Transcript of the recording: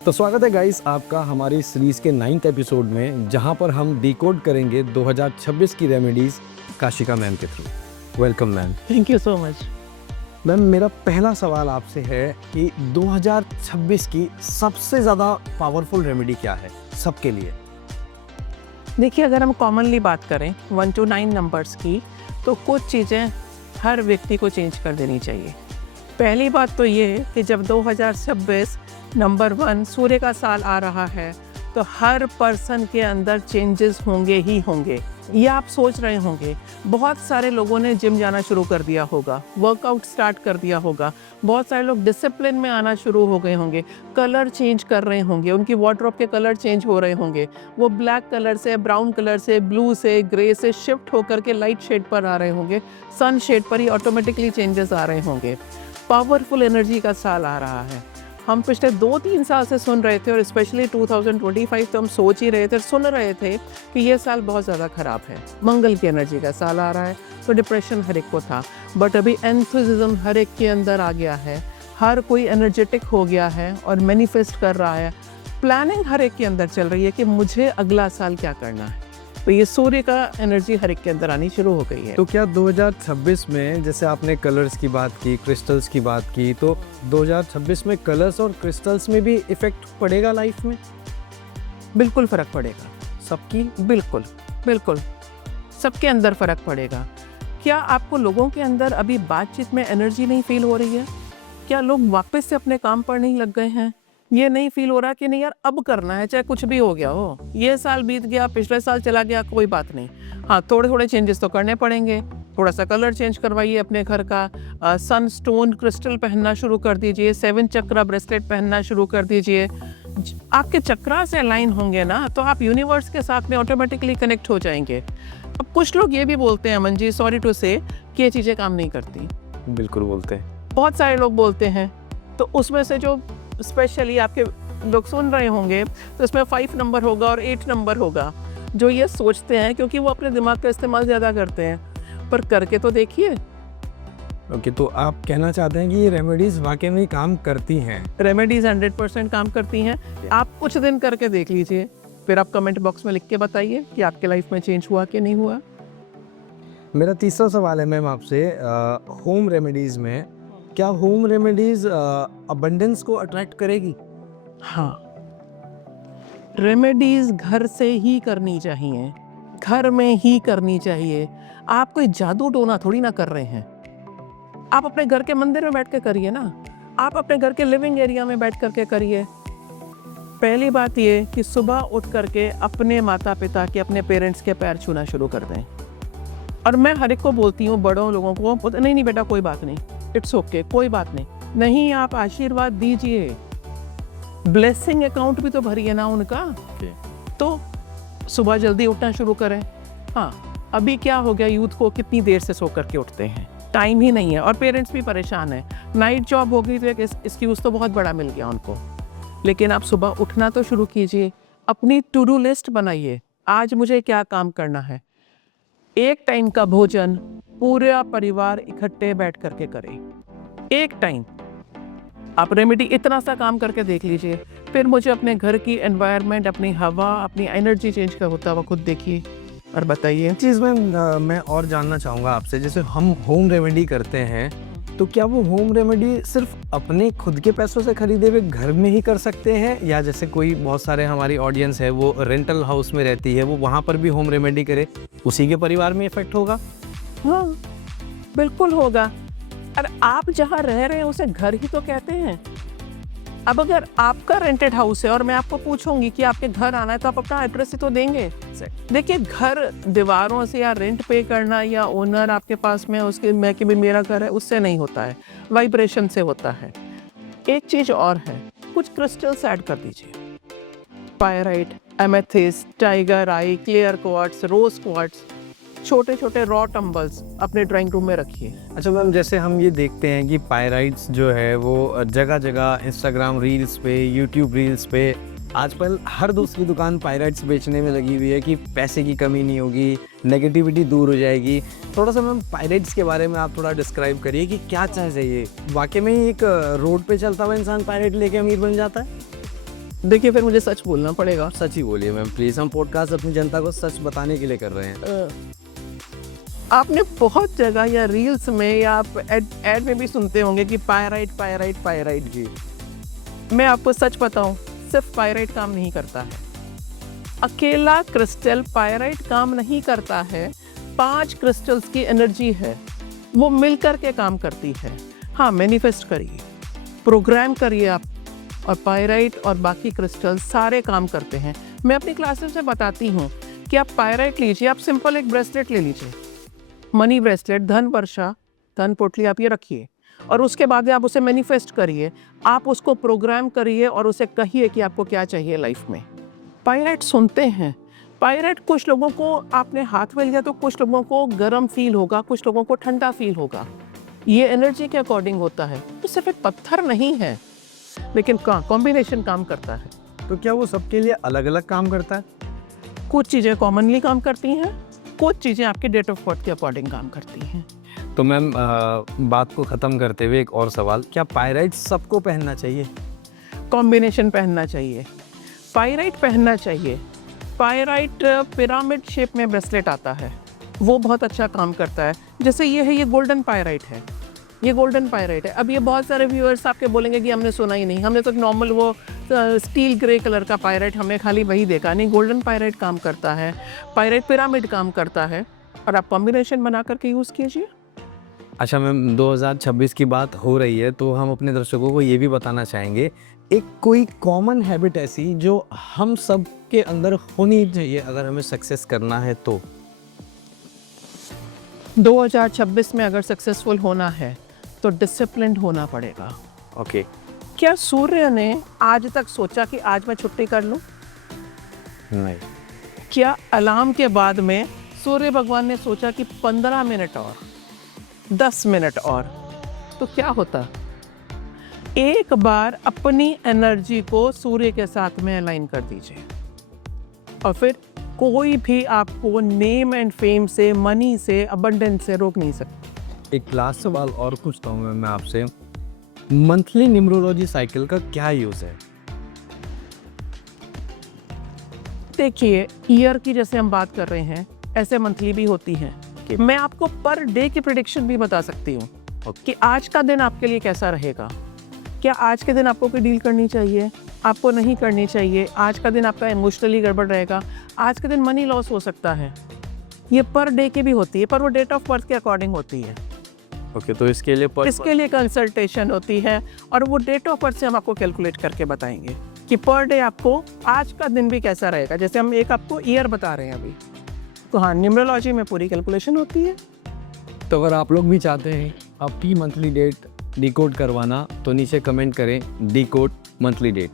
तो स्वागत है गाइस आपका हमारी सीरीज के 9th एपिसोड में, जहां पर हम डिकोड करेंगे 2026 की रेमेडीज काशिका मैम के through. Welcome ma'am. Thank you so much. Ma'am, मेरा पहला सवाल आपसे है कि 2026 की सबसे ज़्यादा पावरफुल रेमेडी क्या है सबके लिए? देखिए, अगर हम कॉमनली बात करें 1 to 9 नंबर्स की, तो कुछ चीज़ें हर व्यक्ति को चेंज कर देनी चाहिए। पहली बात तो ये है कि जब 2026 नंबर 1 सूर्य का साल आ रहा है, तो हर पर्सन के अंदर चेंजेस होंगे ही होंगे। ये आप सोच रहे होंगे, बहुत सारे लोगों ने जिम जाना शुरू कर दिया होगा, वर्कआउट स्टार्ट कर दिया होगा, बहुत सारे लोग डिसिप्लिन में आना शुरू हो गए होंगे, कलर चेंज कर रहे होंगे, उनकी वार्डरोब के कलर चेंज हो रहे होंगे, वो ब्लैक कलर से, ब्राउन कलर से, ब्लू से, ग्रे से शिफ्ट होकर के लाइट शेड पर आ रहे होंगे, सन शेड पर ही ऑटोमेटिकली चेंजेस आ रहे होंगे। पावरफुल एनर्जी का साल आ रहा है। हम पिछले 2-3 साल से सुन रहे थे, और स्पेशली 2025 तो हम सोच ही रहे थे, सुन रहे थे कि ये साल बहुत ज़्यादा ख़राब है। मंगल की एनर्जी का साल आ रहा है, तो डिप्रेशन हर एक को था, बट अभी एंथुसिज्म हर एक के अंदर आ गया है, हर कोई एनर्जेटिक हो गया है और मैनिफेस्ट कर रहा है। प्लानिंग हर एक के अंदर चल रही है कि मुझे अगला साल क्या करना है। तो ये सूर्य का एनर्जी हर एक के अंदर आनी शुरू हो गई है। तो क्या 2026 में, जैसे आपने कलर्स की बात की, क्रिस्टल्स की बात की, तो 2026 में कलर्स और क्रिस्टल्स में भी इफ़ेक्ट पड़ेगा लाइफ में? बिल्कुल फ़र्क पड़ेगा सबकी? बिल्कुल बिल्कुल सबके अंदर फ़र्क पड़ेगा। क्या आपको लोगों के अंदर अभी बातचीत में एनर्जी नहीं फील हो रही है? क्या लोग वापस से अपने काम पर नहीं लग गए हैं? ये नहीं फील हो रहा कि नहीं यार, अब करना है, चाहे कुछ भी हो गया हो। ये साल बीत गया, पिछले साल चला गया, कोई बात नहीं। हाँ, थोड़े थोड़े चेंजेस तो करने पड़ेंगे। थोड़ा सा कलर चेंज करवाइए अपने घर का, सन स्टोन क्रिस्टल पहनना शुरू कर दीजिए, 7 चक्रा ब्रेसलेट पहनना शुरू कर दीजिए। आपके चक्रा से अलाइन होंगे ना, तो आप यूनिवर्स के साथ में ऑटोमेटिकली कनेक्ट हो जाएंगे। अब कुछ लोग ये भी बोलते हैं, अमन जी, सॉरी टू से, कि ये चीज़ें काम नहीं करती। बिल्कुल बोलते हैं। बहुत सारे लोग बोलते हैं, तो उसमें से जो स्पेशली आपके लोग सुन रहे होंगे, तो इसमें 5 नंबर होगा और 8 नंबर होगा, जो ये सोचते हैं, क्योंकि वो अपने दिमाग का इस्तेमाल ज़्यादा करते हैं। पर करके तो देखिए। ओके, तो आप कहना चाहते हैं कि ये रेमेडीज़ वाकई में काम करती हैं? रेमेडीज़ 100% काम करती हैं। आप कुछ दिन करके देख लीजिए, फिर आप कमेंट बॉक्स में लिख के बताइए कि आपके लाइफ में चेंज हुआ कि नहीं हुआ। मेरा तीसरा सवाल है मैम आपसे, होम रेमेडीज़ में, क्या होम रेमेडीज़ अबंडेंस को अट्रैक्ट करेगी? हाँ, रेमेडीज़ घर से ही करनी चाहिए, घर में ही करनी चाहिए। आप कोई जादू टोना थोड़ी ना कर रहे हैं। आप अपने घर के मंदिर में बैठ के करिए ना, आप अपने घर के लिविंग एरिया में बैठ करके करिए। पहली बात ये कि सुबह उठ करके अपने माता पिता के, अपने पेरेंट्स के पैर छूना शुरू कर दें। और मैं हर एक को बोलती हूँ, बड़ों लोगों को, नहीं बेटा कोई बात नहीं, इट्स ओके, कोई बात नहीं, आप आशीर्वाद दीजिए। ब्लेसिंग अकाउंट भी तो भरिए ना उनका। तो सुबह जल्दी उठना शुरू करें। हाँ, अभी क्या हो गया, यूथ को कितनी देर से सो करके उठते हैं, टाइम ही नहीं है, और पेरेंट्स भी परेशान हैं। नाइट जॉब हो गई तो एक एक्सक्यूज़ तो बहुत बड़ा मिल गया उनको। लेकिन आप सुबह उठना तो शुरू कीजिए, अपनी टू डू लिस्ट बनाइए, आज मुझे क्या काम करना है। एक टाइम का भोजन पूरा परिवार इकट्ठे बैठ करके करें, एक टाइम। आप रेमेडी इतना सा काम करके देख लीजिए, फिर मुझे अपने घर की एनवायरनमेंट, अपनी हवा, अपनी एनर्जी चेंज का होता हुआ खुद देखिए और बताइए। चीज़ में मैं और जानना चाहूँगा आपसे, जैसे हम होम रेमेडी करते हैं, तो क्या वो होम रेमेडी सिर्फ अपने खुद के पैसों से खरीदे हुए घर में ही कर सकते हैं, या जैसे कोई बहुत सारे हमारी ऑडियंस है वो रेंटल हाउस में रहती है, वो वहाँ पर भी होम रेमेडी करे, उसी के परिवार में इफेक्ट होगा? हाँ, बिल्कुल होगा। और आप जहाँ रह रहे हैं उसे घर ही तो कहते हैं। अब अगर आपका रेंटेड हाउस है और मैं आपको पूछूंगी कि आपके घर आना है, तो आप अपना एड्रेस ही तो देंगे। देखिए, घर दीवारों से या रेंट पे करना या ओनर आपके पास में उसके मैं कि भी मेरा घर है, उससे नहीं होता है, वाइब्रेशन से होता है। एक चीज़ और है, कुछ क्रिस्टल्स ऐड कर दीजिए, पायराइट, एमेथिस्ट, टाइगर आई, क्लियर क्वार्ट्ज, रोज क्वार्ट्ज, छोटे छोटे रॉ टम्बल्स अपने ड्राइंग रूम में रखिए। अच्छा मैम, जैसे हम ये देखते हैं कि पायराइट्स जो है वो जगह जगह इंस्टाग्राम रील्स पे, यूट्यूब रील्स पे, आजकल हर दूसरी दुकान पायराइट्स बेचने में लगी हुई है कि पैसे की कमी नहीं होगी, नेगेटिविटी दूर हो जाएगी। थोड़ा सा मैम पायराइट्स के बारे में आप थोड़ा डिस्क्राइब करिए कि क्या चाहिए। वाकई में एक रोड पे चलता हुआ इंसान पायराइट लेके अमीर बन जाता है? देखिए फिर मुझे सच बोलना पड़ेगा। सच ही बोलिए मैम प्लीज़, हम पॉडकास्ट अपनी जनता को सच बताने के लिए कर रहे हैं। आपने बहुत जगह या रील्स में या आप एड में भी सुनते होंगे कि पायराइट पायराइट पायराइट। जी। मैं आपको सच बताऊं, सिर्फ पायराइट काम नहीं करता है। अकेला क्रिस्टल पायराइट काम नहीं करता है। 5 क्रिस्टल्स की एनर्जी है, वो मिलकर के काम करती है। हाँ, मैनिफेस्ट करिए, प्रोग्राम करिए आप, और पायराइट और बाकी क्रिस्टल सारे काम करते हैं। मैं अपनी क्लासेस में बताती हूँ कि आप पायराइट लीजिए, आप सिंपल एक ब्रेसलेट ले लीजिए, मनी ब्रेसलेट, धन वर्षा, धन पोटली आप ये रखिए, और उसके बाद आप उसे मैनिफेस्ट करिए, आप उसको प्रोग्राम करिए और उसे कहिए कि आपको क्या चाहिए लाइफ में। पायराइट सुनते हैं। पायराइट कुछ लोगों को आपने हाथ में लिया तो कुछ लोगों को गर्म फील होगा, कुछ लोगों को ठंडा फील होगा। ये एनर्जी के अकॉर्डिंग होता है। तो सिर्फ एक पत्थर नहीं है, लेकिन कॉम्बिनेशन काम करता है। तो क्या वो सबके लिए अलग अलग काम करता है? कुछ चीज़ें कॉमनली काम करती हैं, कुछ चीज़ें आपके डेट ऑफ बर्थ के अकॉर्डिंग काम करती हैं। तो मैम बात को ख़त्म करते हुए एक और सवाल, क्या पायराइट सबको पहनना चाहिए? कॉम्बिनेशन पहनना चाहिए, पायराइट पहनना चाहिए। पायराइट पिरामिड शेप में ब्रेसलेट आता है, वो बहुत अच्छा काम करता है। जैसे ये है, ये गोल्डन पायराइट है, ये गोल्डन पायराइट है। अब ये बहुत सारे व्यूअर्स आपके बोलेंगे कि हमने सुना ही नहीं, हमने तो नॉर्मल वो स्टील ग्रे कलर का पायराइट, हमने खाली वही देखा। नहीं, गोल्डन पायराइट काम करता है, पायराइट पिरामिड काम करता है, और आप कॉम्बिनेशन बना करके यूज़ कीजिए। अच्छा मैम, 2026 की बात हो रही है तो हम अपने दर्शकों को ये भी बताना चाहेंगे, एक कोई कॉमन हैबिट ऐसी जो हम सब के अंदर होनी चाहिए अगर हमें सक्सेस करना है तो? 2026 में अगर सक्सेसफुल होना है तो डिसिप्लिन होना पड़ेगा। ओके। क्या सूर्य ने आज तक सोचा कि आज मैं छुट्टी कर लूं? नहीं। क्या अलार्म के बाद में सूर्य भगवान ने सोचा कि 15 मिनट और, 10 मिनट और, तो क्या होता? एक बार अपनी एनर्जी को सूर्य के साथ में अलाइन कर दीजिए, और फिर कोई भी आपको नेम एंड फेम से, मनी से, अबंडेंस से रोक नहीं सकता। एक लास्ट सवाल और पूछता हूँ मैं आपसे, मंथली न्यूमरोलॉजी साइकिल का क्या यूज़ है? देखिए, ईयर की जैसे हम बात कर रहे हैं, ऐसे मंथली भी होती हैं। कि मैं आपको पर डे की प्रेडिक्शन भी बता सकती हूँ कि आज का दिन आपके लिए कैसा रहेगा। क्या आज के दिन आपको कोई डील करनी चाहिए, आपको नहीं करनी चाहिए, आज का दिन आपका इमोशनली गड़बड़ रहेगा, आज के दिन मनी लॉस हो सकता है। ये पर डे की भी होती है, पर वो डेट ऑफ बर्थ के अकॉर्डिंग होती है। ओके, तो इसके लिए कंसल्टेशन होती है, और वो डेट ऑफ बर्थ से हम आपको कैलकुलेट करके बताएंगे कि पर डे आपको आज का दिन भी कैसा रहेगा। जैसे हम एक आपको ईयर बता रहे हैं अभी, तो हाँ, न्यूमरोलॉजी में पूरी कैलकुलेशन होती है। तो अगर आप लोग भी चाहते हैं आपकी मंथली डेट डिकोड करवाना तो नीचे कमेंट करें डिकोड मंथली डेट।